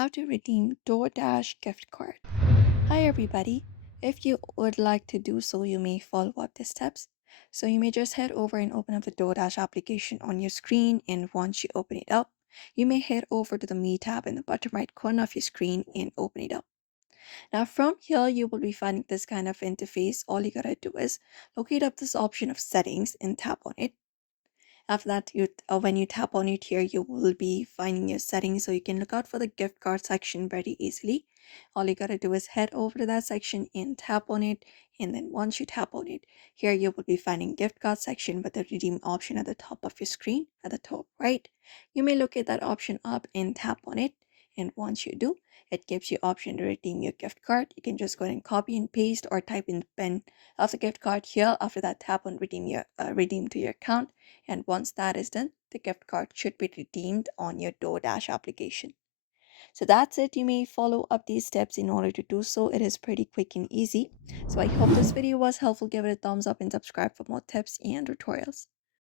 How to redeem DoorDash gift card. Hi everybody. If you would like to do so, you may follow up the steps. So you may just head over and open up the DoorDash application on your screen, and once you open it up, you may head over to the Me tab in the bottom right corner of your screen and open it up. Now from here you will be finding this kind of interface. All you gotta do is locate up this option of settings and tap on it. After that, when you tap on it here, you will be finding your settings, so you can look out for the gift card section very easily. All you gotta do is head over to that section and tap on it, and then once you tap on it, here you will be finding gift card section with the redeem option at the top of your screen at the top right. You may look at that option up and tap on it, and once you do, it gives you option to redeem your gift card. You can just go ahead and copy and paste or type in the pin of the gift card here. After that, tap on redeem to your account, and once that is done, the gift card should be redeemed on your DoorDash application. So that's it. You may follow up these steps in order to do so. It is pretty quick and easy. So I hope this video was helpful. Give it a thumbs up and subscribe for more tips and tutorials.